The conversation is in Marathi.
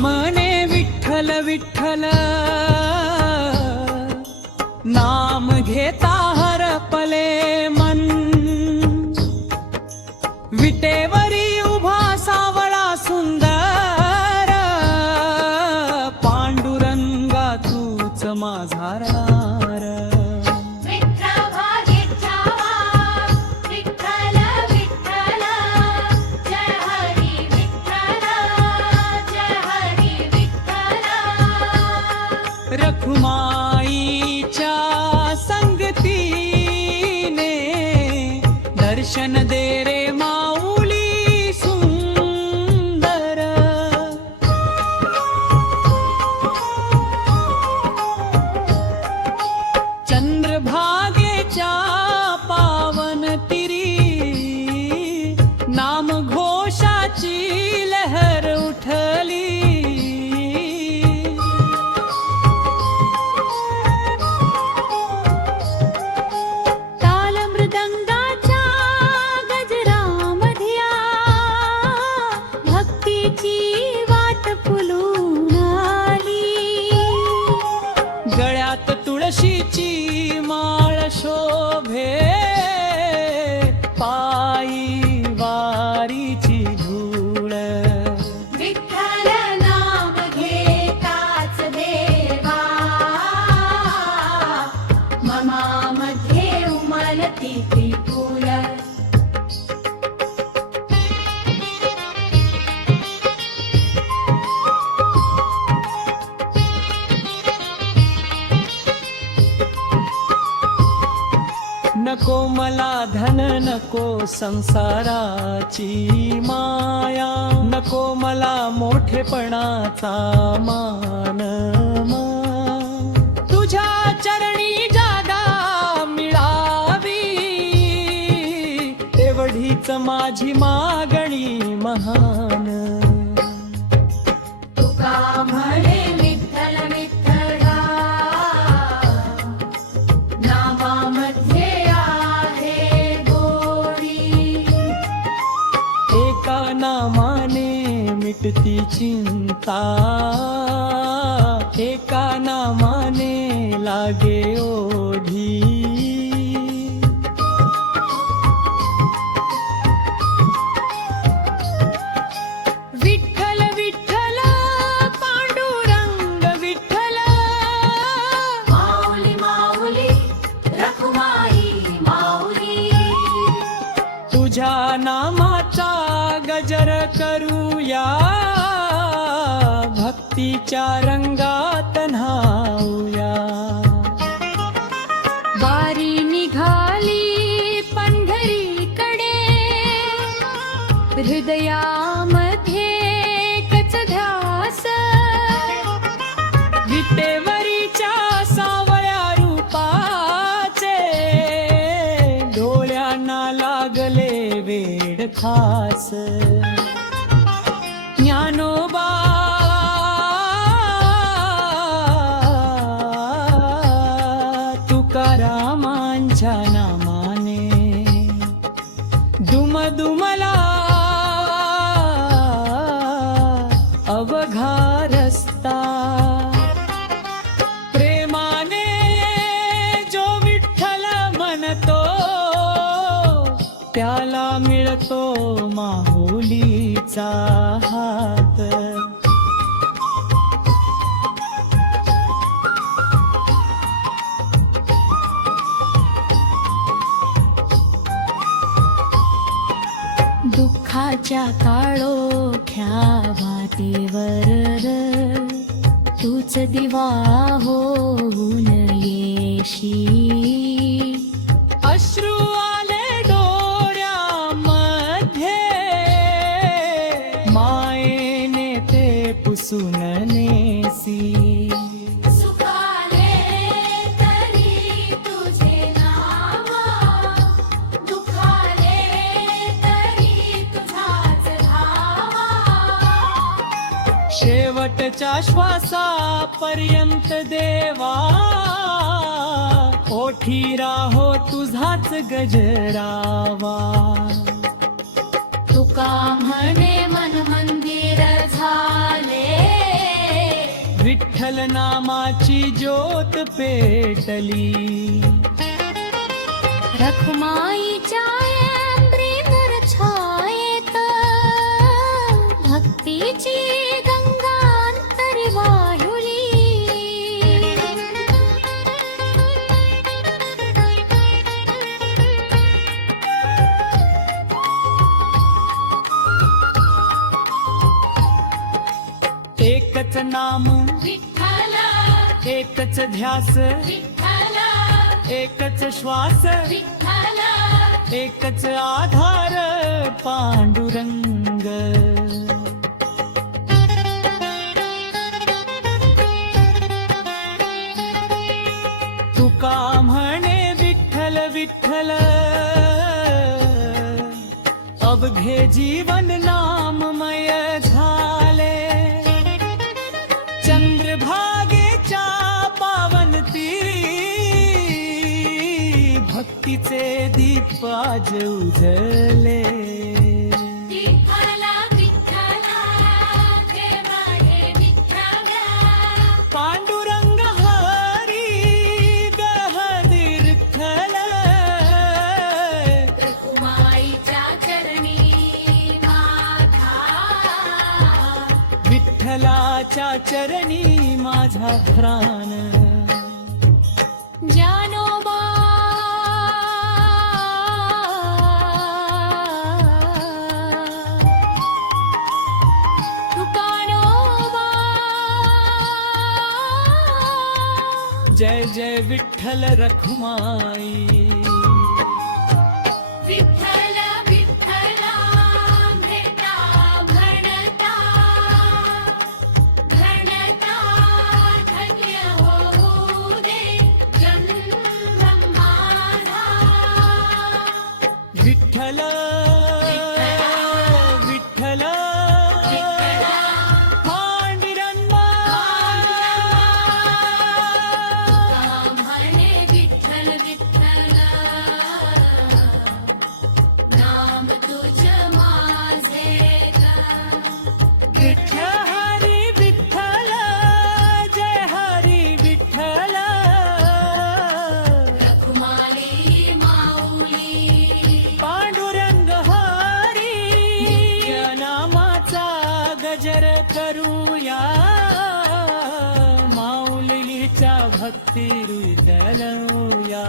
म्हणे विठ्ठल विठ्ठल, नाम घेता हरपले मन. विटेवरी उभा सावळा सुंदर, पांडुरंगा तूच माझा रार. रखुमाईच्या संगतीने दर्शन दे रे माऊली सुंदर. चंद्रभागेच्या पावन तिरी नाम घोषाची लहर उठली. गळ्यात तुळशीची माळ शोभे, पायी वारीची धूळ. विठ्ठल नाम घेताच देवा, मनामध्ये उमलती ती फुल. नको मला धन, नको संसाराची माया, नको मला मोठेपणाचा मान. तुझ्या चरणी जागा मिळावी, एवढीच माझी मागणी महान. तुका म्हणे विठ्ठल विठ्ठला, नामामध्ये नामाने मिटती चिंता, एका नामाने लागे ओढी. विठ्ठल विठ्ठल पांडुरंग विठ्ठल, माऊली माऊली रखुमाई माऊली. तुझ्या नामाचा गजर करूया, भक्तीच्या रंगात न्हाऊया. वारी निघाली पंढरीकडे, हृदयामध्ये कच ध्यास. विटेवरीच्या सावळ्या रूपाचे, डोळ्यांना लागले वेड खास. ज्ञानोबा तुकारामांच्या नामाने दुमदुमला अवघा रस्ता. प्रेमाने जो विठ्ठल म्हणतो, त्याला मिळतो माऊलीचा हात. दुःखाच्या काळोख्या वाटेवर तूच दिवा होऊन येशी. अश्रू आले डोळ्यामध्ये, मायेने ते पुसून नेसी. सुखाले तरी तुझे नाम, दुखाले तरी तुझाच धावा. शेवटच्या श्वासापर्यंत देवा, ओठी राहो तुझाच गजरावा. तुका म्हणे मन मंदिर झाले, विठ्ठल नामाची ज्योत पेटली. रखुमाईच्या अंबरीवर छायेत भक्तीची गंगा अंतरी वाहुली. एकच नाम विठ्ठल एकच ध्यास विठ्ठल एकच श्वास विठ्ठल एकच आधार पांडुरंग. तुका म्हणे विठ्ठल विठ्ठल अवघे जीवन नाममय झाले. चंद्रभागेच्या पावनती भक्तीचे दीप आज उजळले. विठ्ठल विठ्ठल देवा हे विठ्ठल पांडुरंग हरी गहदिरखल. रखुमाईच्या चरणी माझा विठ्ठलाच्या चरणी माझा प्राण. जानोबा तुकानोबा जय जय विठ्ठल रखुमाई. विठ्ठल विठ्ठल भेटा घनता घनता धन्य होऊ दे जन्म माझा. विठ्ठल विठ्ठल पांडुरंग. म्हणे विठ्ठल विठ्ठल नाम तुझ माझे विठ्ठल हरी विठ्ठल जय हरी विठ्ठल. रखुमाली माऊली पांडुरंग हरी या नामाचा गजर करूया. माऊलीच्या भक्ती रुजलूया.